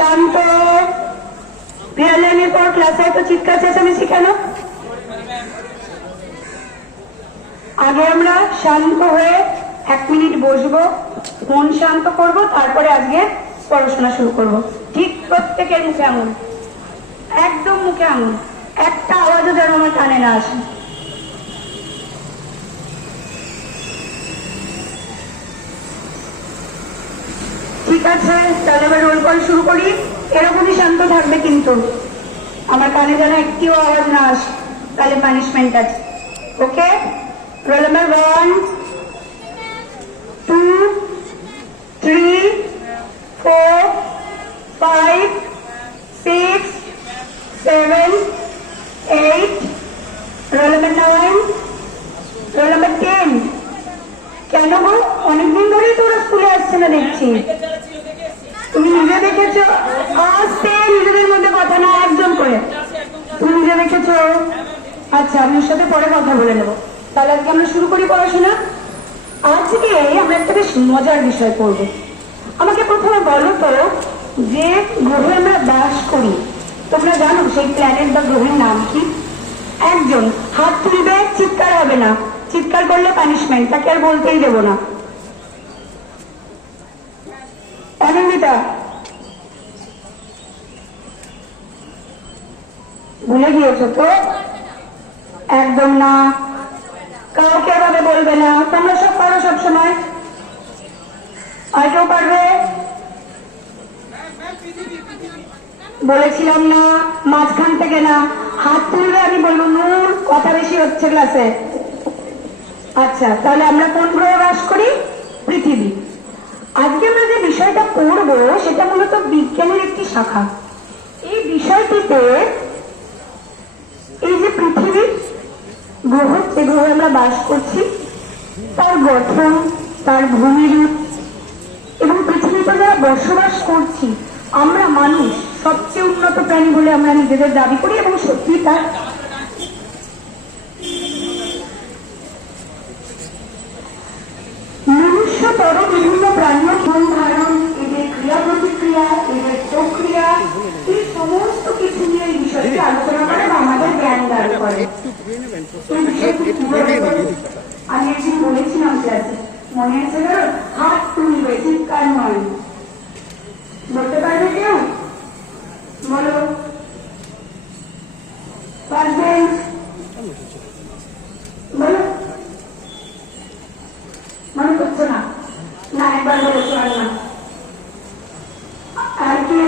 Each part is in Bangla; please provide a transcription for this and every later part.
শান্ত। প্রিয়ালের পর ক্লাসে এত চিৎকার চেঁচামেচি কেন? আগে আমরা শান্ত হয়ে 1 মিনিট বসবো, মন শান্ত করব, তারপরে আজকে পড়াশোনা শুরু করব। ঠিক প্রত্যেকের মুখে আঙুল, একদম মুখে আঙুল, একটা আওয়াজও যেন আমার কানে না আসে। ঠিক আছে, তাহলে এবার রোল কল শুরু করি। এরকমই শান্ত থাকবে কিন্তু, আমার কানে যেন একটিও আওয়াজ না আসে, তাহলে পানিশমেন্ট আছে। Okay, roll number 1, 2, 3, 4, 5, 6, 7, 8, roll number 9, roll number 10। কেন গো, অনেকদিন ধরেই তোরা স্কুলে আসছে না দেখছি। তুমি নিজে দেখেছো? আসতে নিজেদের মধ্যে কথা না, একজন করে। তুমি নিজে দেখেছো? আচ্ছা, আমি ওর সাথে পরে কথা বলে নেবো। তাহলে আজকে আমরা শুরু করি পড়াশোনা। আজকে আমরা একটা বেশ মজার বিষয় পড়বো। আমাকে প্রথমে বলো তো, যে গ্রহে আমরা বাস করি, তোমরা জানো সেই প্ল্যানেট বা গ্রহের নাম কি? একজন হাত তুলবে, চিৎকার হবে না, চিৎকার করলে পানিশমেন্ট, তাকে আর বলতেই দেবো না। অনিন্দিতা, ভুলে গিয়েছো তো? একদম না, কাউকে এভাবে বলবে না। তোমরা সব পারো সবসময়, আর কেউ পারবে? বলেছিলাম না, মাঝখান থেকে না, হাত তুলবে, আমি বলবো নূর, কথা বেশি হচ্ছে ক্লাসে। আচ্ছা, তাহলে আমরা কোন গ্রহে বাস করি? পৃথিবী। আজকে আমরা যে বিষয়টা পড়বো সেটা মূলত বিজ্ঞানের একটি শাখা। এই বিষয়টিতে এই যে পৃথিবী গ্রহ, যে গ্রহে আমরা বাস করছি, তার গঠন, তার ভূমিরূপ এবং পৃথিবীতে যারা বসবাস করছি আমরা মানুষ সবচেয়ে উন্নত প্রাণী বলে আমরা নিজেদের দাবি করি, এবং সত্যি তার। মনুষ্যতর বিভিন্ন প্রাণীর মন ধারণ, এদের ক্রিয়া প্রতিক্রিয়া, এদের প্রক্রিয়া, এই সমস্ত কিছু নিয়ে এই বিষয়টি আলোচনা করে বা আমাদের জ্ঞান দান করে। আমি একদিন বলেছিলাম ক্লাসে, মনে আছে গেল, হাত তুলবে, চিৎকার নয়। বলতে পারবে কেউ? বলো, পারবেন? বলো, মনে করছো না? না, একবার বলেছো আর না। আর কে?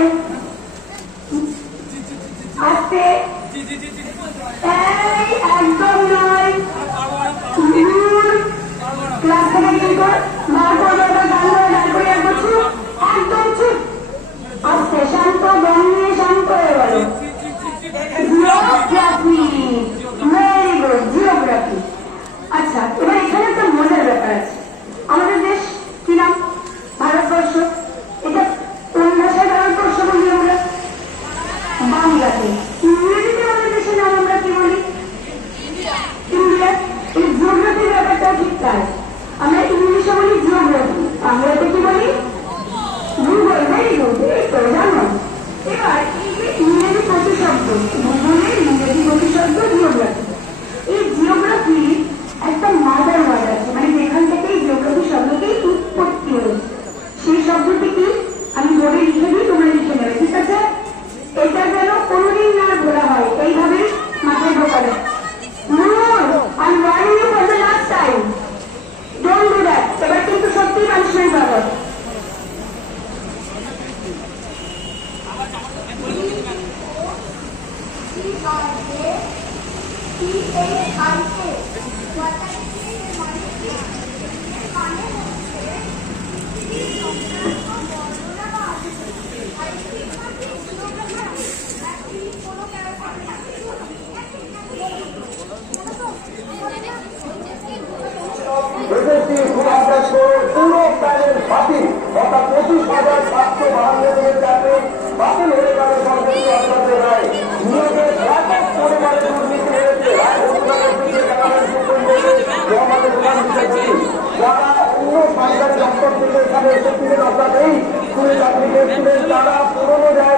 আসতে একদম নয়, ক্লাস থেকে কিন্তু মার করবে, গান করে গান করে একবার চুপ, একদম চুপ। আসতে, শান্ত, জ্ঞান নিয়ে শান্ত হয়ে বলো। Geography, very good, geography. আচ্ছা, এবার এখানে একটা মজার ব্যাপার আছে। আমাদের দেশ কি নাম? ভারতবর্ষ। এটা কোন ভাষায় ভারতবর্ষ বলি আমরা? বাংলাতে। ইংরেজিতে আমাদের দেশের নাম আমরা কি বলি? ইন্ডিয়া। এই জিওগ্রাফির ব্যাপারটা ঠিক তাই। আমরা ইংলিশে বলি জিওগ্রাফি, বাংলাতে কি বলি? ভূগোল। ভেরি গুড, এই তো জানো। এবার এই যে ইংরেজি প্রতিশব্দ, ভূগোলের ইংরেজি প্রতিশব্দ জিওগ্রাফি। এই জিওগ্রাফি একটা মাদার ওয়ার্ড আছে, মানে যেখান থেকে এই জিওগ্রাফি শব্দটি উৎপত্তি হয়েছে। সেই শব্দটি কি আমি বোর্ডে লিখে দিই, তোমরা লিখে নেবে, ঠিক আছে? এটা যেন কোনোদিন না বলা হয়, এইভাবে মাথায় ঢোকাবে। I'm warning you for the last time. Don't do that. এবার কিন্তু সত্যি পানিশমেন্ট পাবো। পুরো প্যানেল বাতিল, অর্থাৎ 25,752 চাকরি বাতিল হয়ে গেল সরকারি অর্থাৎ রায়। নিয়োগের ব্যাপক পরিমাণে দুর্নীতি হয়েছে। রায় ঘোষণা করতে আমাদের প্রধান বিচারপতি যারা অন্য সরকারি দপ্তর থেকে এখানে এসেছিলেন, অর্থাৎ এই স্কুলে চাকরি করছিলেন, তারা পুরনো জায়গায়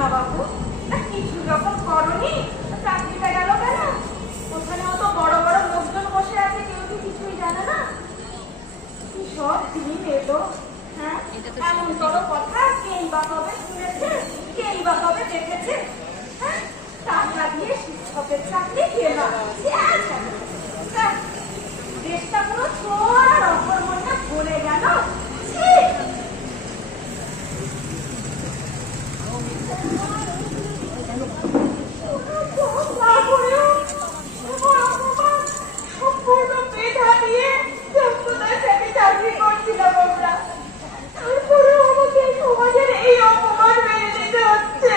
না বাবু, তা কিছু যখন করনি চাকরিটা গেল কেন? ওখানে অত বড় বড় লোকজন বসে আছে, কেউ কি কিছুই জানে না? কি সব দিন এলো, হ্যাঁ? এমন বড় কথা কেই বা কবে শুনেছে, কেই বা কবে দেখেছে? হ্যাঁ, টাকা দিয়ে শিক্ষকের চাকরি কেনা, দেশটা পুরো চোর আর অকর্মণ্যে ভরে গেল। সম্পূর্ণ পেটা দিয়ে যোগ্যতার সাথে চাকরি করছিলাম আমরা, তারপরেও আমাকে সমাজের এই অপমান মেনে নিতে হচ্ছে।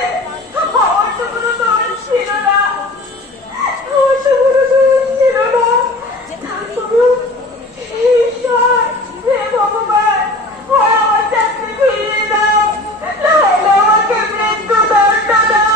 আমার তো কোনো দোষ ছিল না, আমার তো কোনো দোষ ছিল না। তারপরেও ঈশ্বর, হে ভগবান, হয় আমার চাকরি ফিরিয়ে দাও, নাহলে আমাকে মৃত্যুদণ্ড দাও।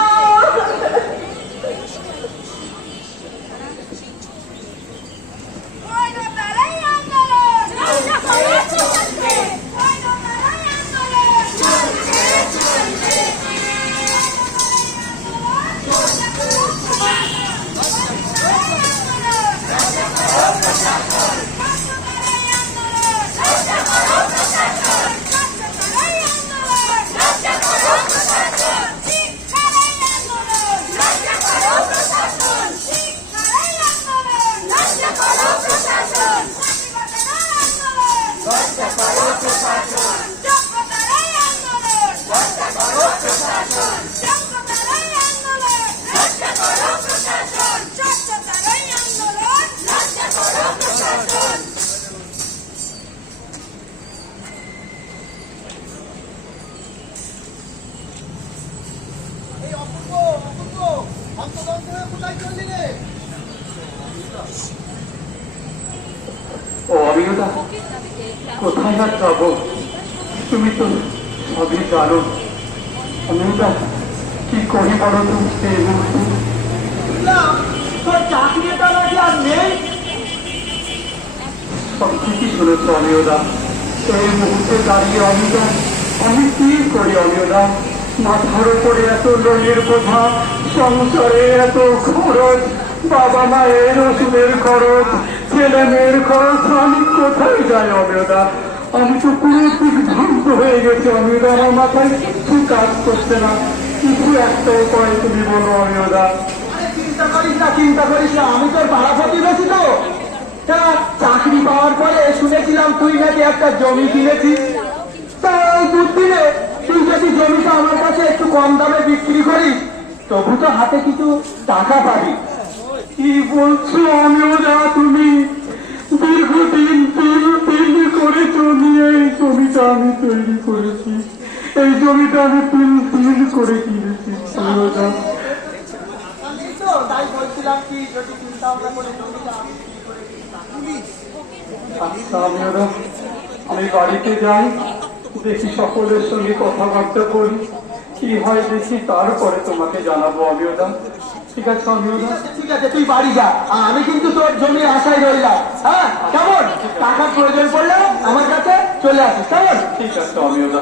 ও অমিয়তা, কোথায় আর যাবো? তুমি তো সবই জানো। অমিয়তা, কি করি বলো তো এই মুহূর্তে? তোর চাকরিটা নাকি আর নেই? সব ঠিকই শুনেছ অমিয়তা। এই মুহূর্তে দাঁড়িয়ে অমিতা, আমি কি করি অমিয়তা? মাথার উপরে এত লোনের বোঝা, সংসারে এত খরচ, বাবা মায়ের ওষুধের খরচ, ছেলে মেয়ের খরচ, আমি কোথায় যাই অমিয়তা? আমি তো পুরো দিগ্ভ্রান্ত হয়ে গেছি অমিয়তা। আমার মাথায় কিছু কাজ করছে না। কিছু একটা উপায় তুমি বলো অমিয়তা। চিন্তা করিস না, চিন্তা করিস না, আমি তোর পাড়া প্রতিবেশী তো। তা চাকরি পাওয়ার পরে শুনেছিলাম তুই নাকি একটা জমি কিনেছিস। তা বুদ্ধি রে, তুই যদি জমিটা আমার কাছে একটু কম দামে বিক্রি করিস, তবু তো হাতে কিছু টাকা পাবি। কি বলছো অমিয়তা তুমি? দীর্ঘদিন তিল করে জমিয়ে এই জমিটা আমি তৈরি করেছি। এই জমিটা আমি তিল করে কিনেছি অমিয়তা। তাই বলছিলাম কি, যদি চিন্তা ভাবনা করে জমিটা আমি বিক্রি করে দিই। আচ্ছা অমিয়তা, আমি বাড়িতে যাই, দেখি সকলের সঙ্গে কথাবার্তা করি, কি হয় দেখি, তারপরে তোমাকে জানাবো অমিয়তা। ঠিক আছে অমিয়তা? ঠিক আছে, তুই বাড়ি যা, আমি কিন্তু তোর জমির আশায় রইলাম। হ্যাঁ কেমন? টাকার প্রয়োজন পড়লে আমার কাছে চলে আসিস, কেমন? ঠিক আছে অমিয়তা।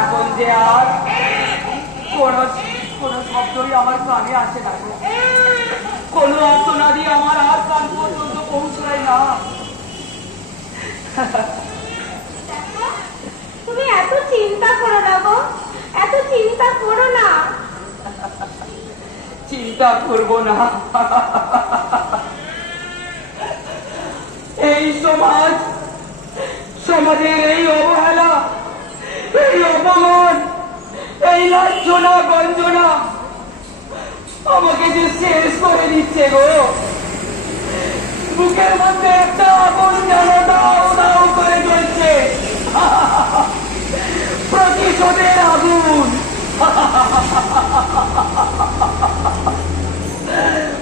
এখন যে আর কোন শব্দই আমার কানে আসে না, কোন অর্থনাদি আমার আর কান পর্যন্ত পৌঁছায় না। তুমি এত চিন্তা করো না গো, এত চিন্তা করো না। চিন্তা করবো না। এই সমাজ, সমাজের এই অবহেলা, এই অপমান, এই লাঞ্ছনা গঞ্জনা আমাকে যে শেষ করে দিচ্ছে গো। বুকের মধ্যে একটা আগুন যেন দাও দাও করে জ্বলছে, প্রতিশোধের আগুন,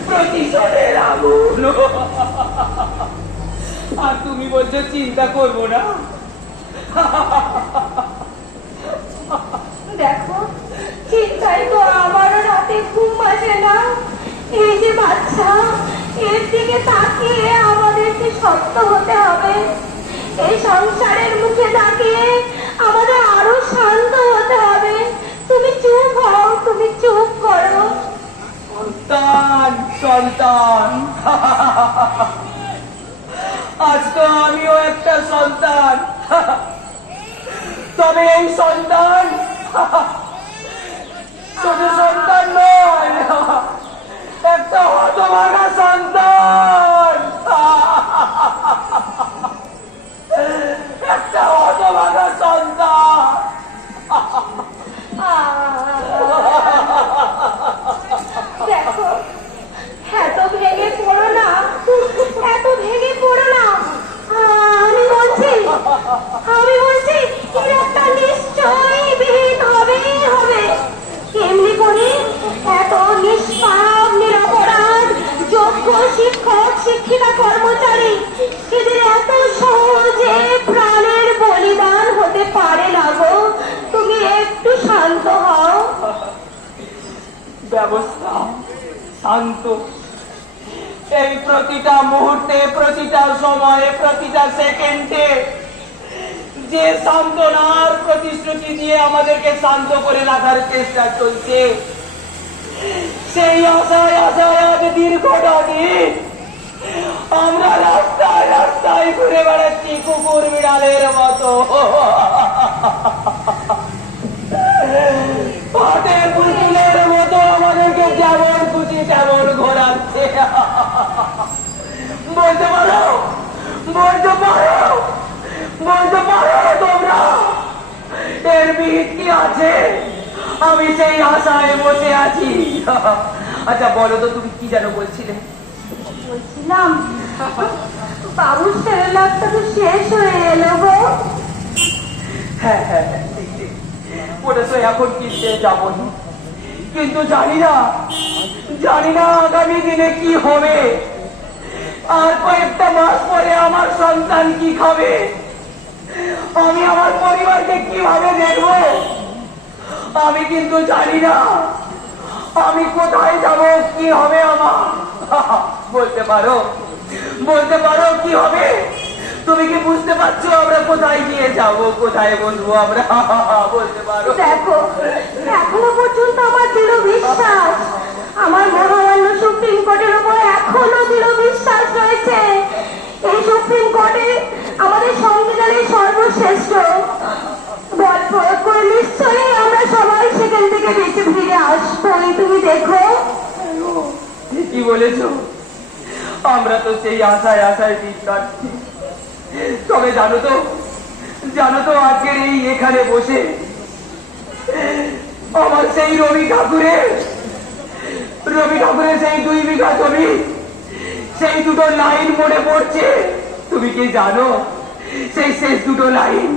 প্রতিশোধের আগুন। আর তুমি বলছো চিন্তা করবো না। দেখো, চিন্তায় তো আমারও রাতে ঘুম আসে না। এই যে বাচ্চা, এর দিকে তাকিয়ে আমাদেরকে শক্ত হতে হবে। এই সংসারের মুখে তাকিয়ে আমাদের আরো শান্ত হতে হবে। তুমি চুপ হও, তুমি চুপ করো। সন্তান, সন্তান। আজ তো আমিও একটা সন্তান। তবে এই সন্তান শুধু সন্তান নয়, একটা হতভাগা সন্তান, একটা হতভাগা সন্তান। দেখো, এত ভেঙে পড়ো না, এত ভেঙে পড়ো না। আমি বলছি এর একটা নিশ্চয়ই বিহিত হবেই হবে। এমনি করে এত নিষ্পাপ নিরপরাধ যোগ্য শিক্ষক শিক্ষিকা কর্মচারী এদের এত সহজে প্রাণের বলিদান হতে পারে না গো। তুমি একটু শান্ত হও। ব্যবস্থা শান্ত। এই প্রতিটা মুহূর্তে, প্রতিটা সময়ে, প্রতিটা সেকেন্ডে যে সান্ত্বনার প্রতিশ্রুতি দিয়ে আমাদেরকে শান্ত করে রাখার চেষ্টা চলছে, সেই আশায় আশায় আজ দীর্ঘটা দিন আমরা রাস্তায় রাস্তায় ঘুরে বেড়াচ্ছি কুকুর বিড়ালের মতো। হাতের পুতুলের মতো আমাদেরকে যেমন খুশি তেমন ঘোরাচ্ছে। বলতে পারো, বলতে পারো, বলতে পারো তোমরা এর বিহিত কি আছে? আমি সেই আশায় বসে আছি। আচ্ছা বলো তো, তুমি কি যেন বলছিলে? বলছিলাম, বাবুর সেরেলাকটা তো শেষ হয়ে এলো গো। হ্যাঁ হ্যাঁ হ্যাঁ, ঠিক ঠিক, ওটা তো এখন কিনতে যাবো, কিন্তু জানি না আগামী দিনে কি হবে। আর কয়েকটা মাস পরে আমার সন্তান কি খাবে, আমি আমার পরিবারকে কিভাবে দেখবো, আমি কিন্তু জানি না। আমি কোথায় যাব, কি হবে আমার? বলতে পারো, বলতে পারো কি হবে? তুমি কি বুঝতে পারছো আমরা কোথায় গিয়ে যাব, কোথায় বলবো আমরা? বলতে পারো? দেখো, এখনো পর্যন্ত আমার দৃঢ় বিশ্বাস, আমার মহামান্য সুপ্রিম কোর্টের উপর এখনো দৃঢ় বিশ্বাস রয়েছে। এই সুপ্রিম কোর্টে আমাদের সংবিধানের সর্বশ্রেষ্ঠ। বল প্রয়োগ করে নিশ্চয়ই আমরা সবাই সেখান থেকে বেঁচে ফিরে আসবোই। তুমি দেখো। কি বলেছো? আমরা তো সেই আশায় আশায় দিন কাটছি। তবে জানো তো আজকের এই এখানে বসে আমার সেই রবি ঠাকুরের সেই 2 বিঘা জমি, সেই দুটো লাইন মনে পড়ছে। তুমি কি জানো সেই শেষ দুটো লাইন?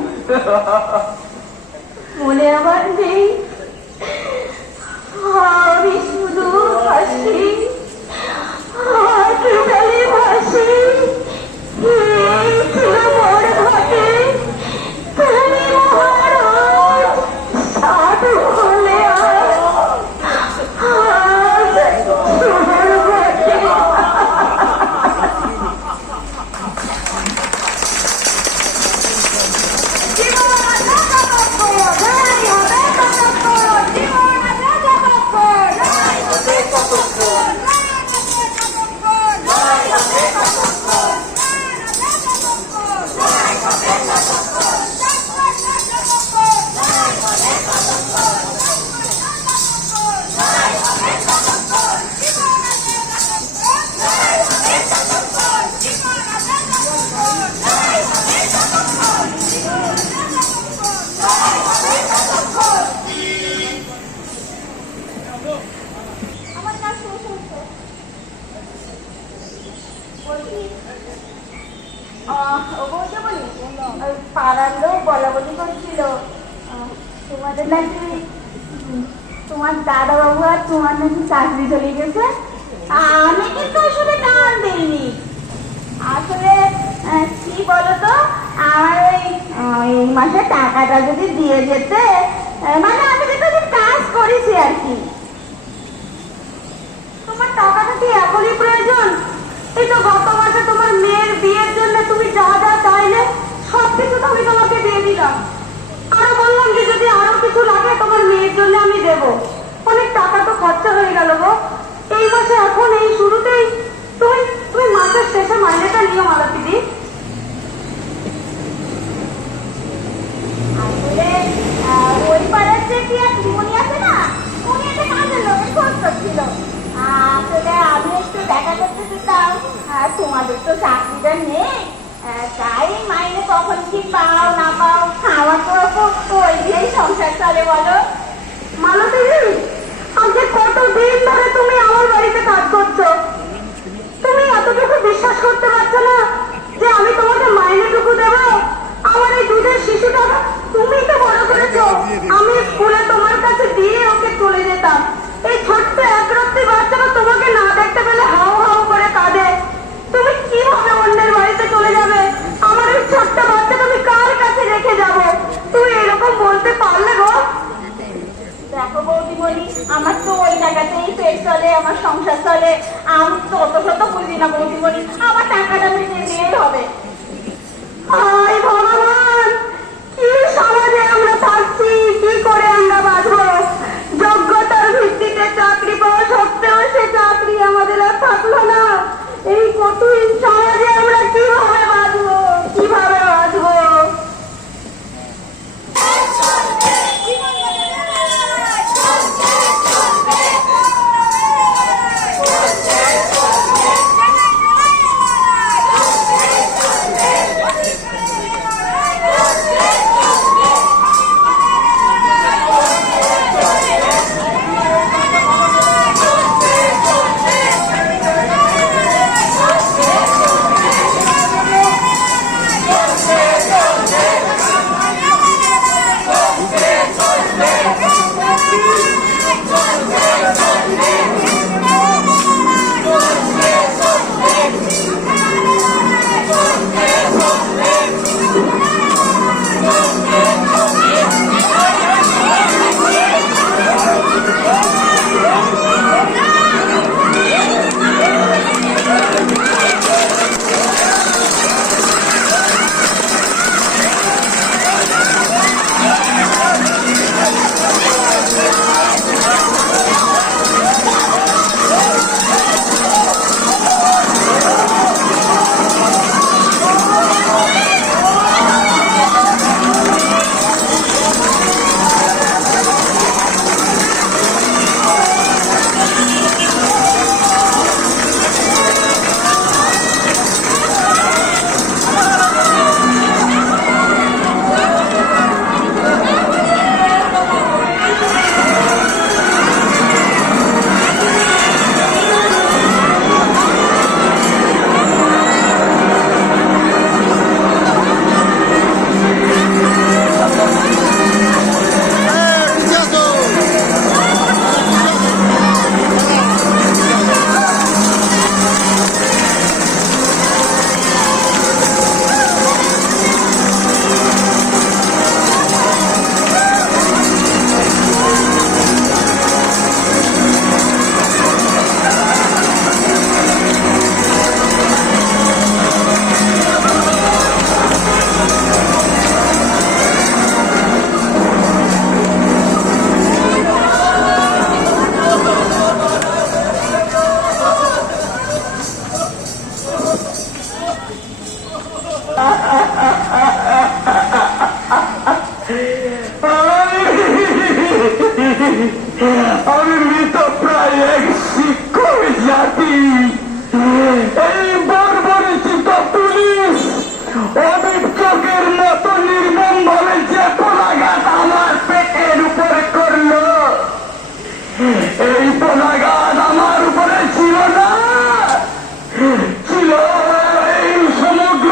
মনে আবার নেই। আমি শুধু হাসি আর চোখালি হাসি। এই ছিল মোর ঘটে, তুমি মহারাজ সাধু হলে আজ তোমার ঘটে। ও বলতে বলি ওই পাড়ার লোক বলা বলি করছিল তোমাদের নাকি তোমার দাদা বাবু আর তোমার নাকি চাকরি চলে গেছে। আমি কিন্তু আসলে টান দিইনি, আসলে কি বলতো আমার এই মাসে টাকাটা যদি দিয়ে যেতে, মানে আমি কিন্তু কাজ করেছি আর কি। তোমার টাকাটা কি এখনই প্রয়োজন? এই তো গত মাসে তোমার মেয়ের বিয়ের জন্য তুমি যা যা চাইলে সবকিছু তো আমি তোমাকে দিয়ে দিলাম। আরো বললাম যে যদি আরো কিছু লাগে তোমার মেয়ের জন্য আমি দেবো। অনেক টাকা তো খরচা হয়ে গেল গো এই মাসে। এখন এই শুরুতেই তুমি তুমি মাসের শেষে মাইনেটা নিও মালতীদি। আসলে ওই পাড়ার যে কি এক মনি আছে না, উনি একটা কাজের লোকের খোঁজ করছিল। আসলে আমি একটু দেখা করতে যেতাম, তোমাদের তো চাকরিটা নেই, তাই মাইনে কখন কি পাও না পাও খাওয়া তো ওই দিয়েই সংসার চলে বলো। মালতীদি, আজকে কতদিন ধরে তুমি আমার বাড়িতে কাজ করছো, তুমি এতটুকু বিশ্বাস করতে পারছো না যে আমি তোমাকে মাইনেটুকু দেবো? আমার এই দুধের শিশুটা তুমি তো বড় করেছো, আমি স্কুলে তোমার কাছে দিয়ে ওকে চলে যেতাম। এই ছোট্ট একরত্তি বাচ্চাটা তোমাকে না দেখতে পেলে হাও হাও করে কাঁদে। তুমি কিভাবে অন্যের বাড়িতে চলে যাবে? আমার এই ছোট্ট বাচ্চা তুমি কার কাছে রেখে যাবো? তুমি এরকম বলতে পারলে গো? দেখো বৌদিমণি, আমার তো ওই টাকাতেই পেট চলে, আমার সংসার চলে। আমি তো অত শত বুঝি না বৌদিমণি, আমার টাকাটা মিটিয়ে দিলেই হবে। হায় ভগবান, কি সমাজে আমরা থাকছি, কি করে আমরা বাঁচবো? যোগ্যতার ভিত্তিতে চাকরি পাওয়া সত্ত্বেও সে চাকরি আমাদের আর থাকলো না। এই কঠিন সমাজে আমরা কিভাবে বাঁচবো, কিভাবে বাঁচবো? আমি মৃত প্রায় এক শিক্ষক জাতি। এই বর্বরিচিত পুলিশ অবিট চোখের মতো নির্মম ভাবে যে পলাঘাত আমার পেটের উপরে করলো, এই পলাঘাত আমার উপরে ছিল না, ছিল এই সমগ্র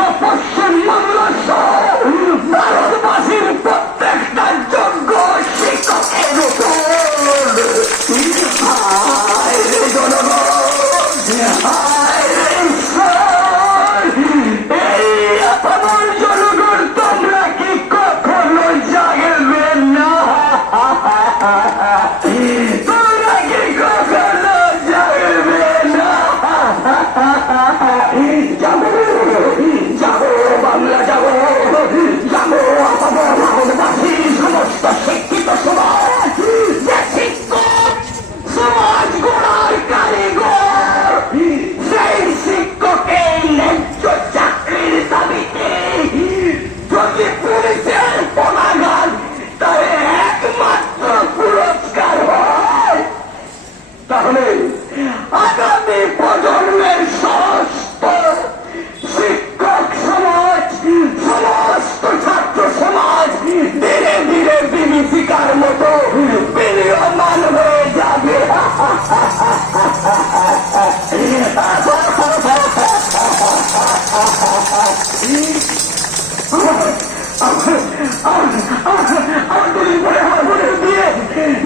আমার দুদিন পরে আমার বোনের বিয়ে,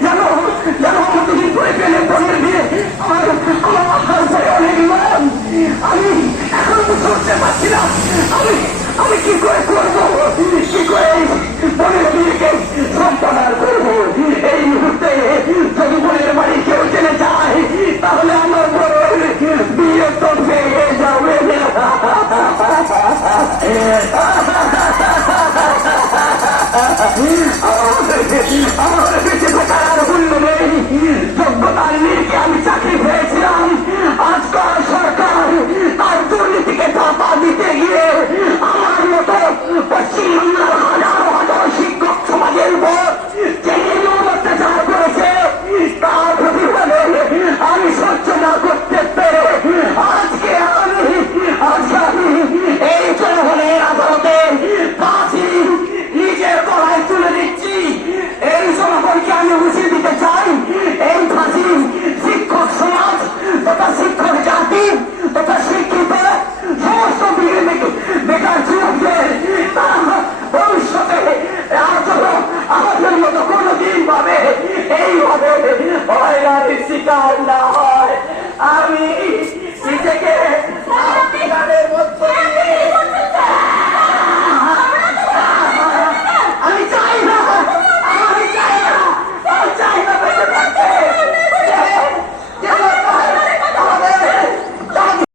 জানো জানো আমার দুদিন পরে পেলে বোনের বিয়ে। আমার আমার মাথার উপরে অনেক লোন, আমি এখন বুঝতে পারছি না আমি কি করে করবো, কি করে বোনের বিয়েকে সম্পাদন করবো। এই মুহূর্তে যদি বোনের বাড়ি কেউ জেনে যায় তাহলে আমার বোনের বিয়ে তো ভেঙে যাবে। আমার বেঁচে থাকার আর মূল্য নেই। যোগ্যতার নিয়ে আমি চাকরি পেয়েছিলাম, আজকাল সরকার তার দুর্নীতিকে চাপা দিতে গিয়ে